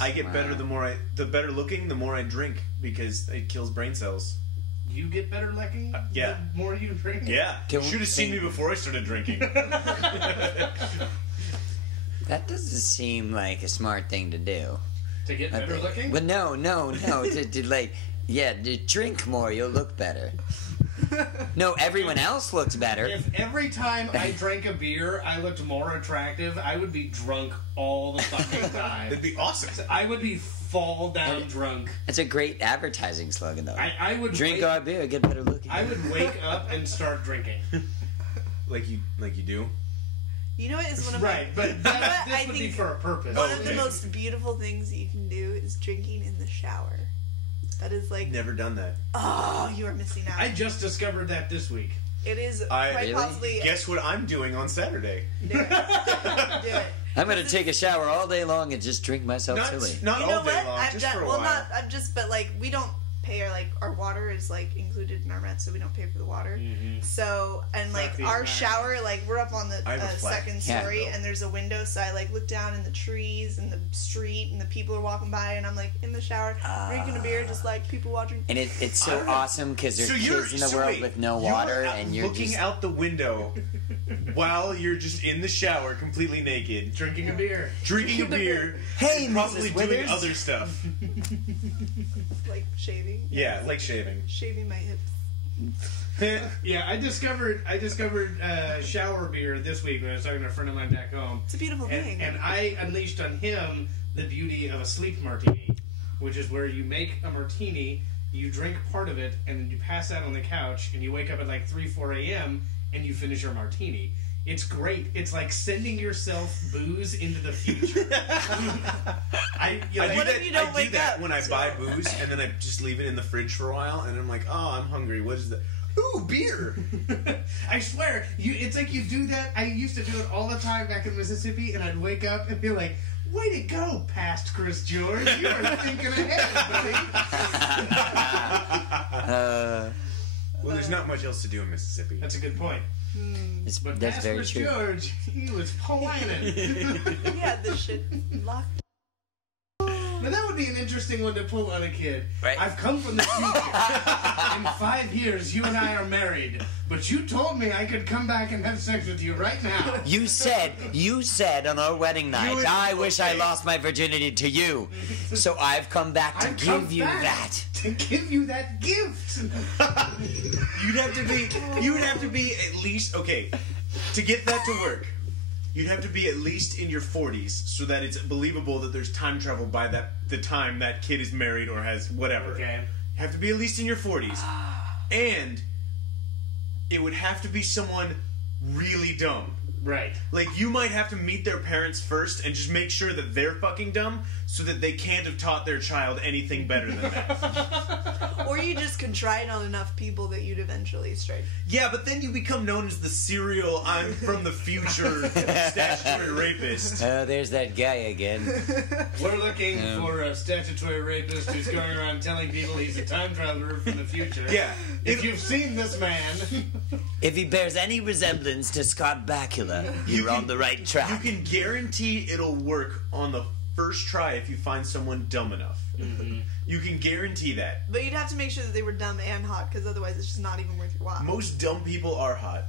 I get better the better looking, the more I drink, because it kills brain cells. You get better looking yeah. the more you drink? Yeah. You should have seen me before I started drinking. That doesn't seem like a smart thing to do. To get better looking? But no. to drink more, you'll look better. No, everyone else looks better. If every time I drank a beer I looked more attractive, I would be drunk all the fucking time. That'd be awesome. I would be fall down drunk. It's a great advertising slogan, though. I would drink our beer, get better looking. I would wake up and start drinking. Like you do? You know what is one of right, but this would be for a purpose. One of the most beautiful things you can do is drinking in the shower. That is like... Never done that. Oh, you are missing out. I just discovered that this week. It is quite possibly... Guess what I'm doing on Saturday? Do it. Do it. I'm going to take a shower all day long and just drink myself silly. Not all day long, just for a while. But like, we don't pay our water is like included in our rent, so we don't pay for the water. Mm-hmm. So, and like our shower, like we're up on the second story, and there's a window, so I like look down in the trees and the street, and the people are walking by, and I'm like in the shower drinking a beer, just like people watching. And it's so awesome because there's kids in the world with no water, and you're looking out the window while you're just in the shower, completely naked, drinking a beer, hey, and probably doing other stuff. Like shaving. Yeah, like shaving. Shaving my hips. Yeah, I discovered shower beer this week when I was talking to a friend of mine back home. It's a beautiful thing. And I unleashed on him the beauty of a sleep martini, which is where you make a martini, you drink part of it, and then you pass out on the couch, and you wake up at like 3, 4 a.m., and you finish your martini. It's great. It's like sending yourself booze into the future. I do that when I buy booze, and then I just leave it in the fridge for a while, and I'm like, oh, I'm hungry. What is that? Ooh, beer! I swear, it's like you do that. I used to do it all the time back in Mississippi, and I'd wake up and be like, way to go, past Chris George. You are thinking ahead, buddy. Well, there's not much else to do in Mississippi. That's a good point. But that's past very Chris true. George, he was whining. Yeah, this shit locked. Now that would be an interesting one to pull on a kid. Right. I've come from the future. In 5 years, you and I are married. But you told me I could come back and have sex with you right now. You said on our wedding night, I wish I lost my virginity to you. So I've come back to give you that. To give you that gift. You would have to be at least, okay, to get that to work. You'd have to be at least in your 40s so that it's believable that there's time travel by the time that kid is married or has whatever. Okay. You have to be at least in your 40s. And it would have to be someone really dumb. Right. Like, you might have to meet their parents first and just make sure that they're fucking dumb so that they can't have taught their child anything better than that. Or you just can try it on enough people that you'd eventually strike. Yeah, but then you become known as the serial I'm from the future statutory rapist. Oh, there's that guy again. We're looking for a statutory rapist who's going around telling people he's a time traveler from the future. Yeah. If you've seen this man... If he bears any resemblance to Scott Bakula, you're on the right track. You can guarantee it'll work on the first try if you find someone dumb enough. Mm-hmm. You can guarantee that. But you'd have to make sure that they were dumb and hot, because otherwise it's just not even worth your while. Most dumb people are hot.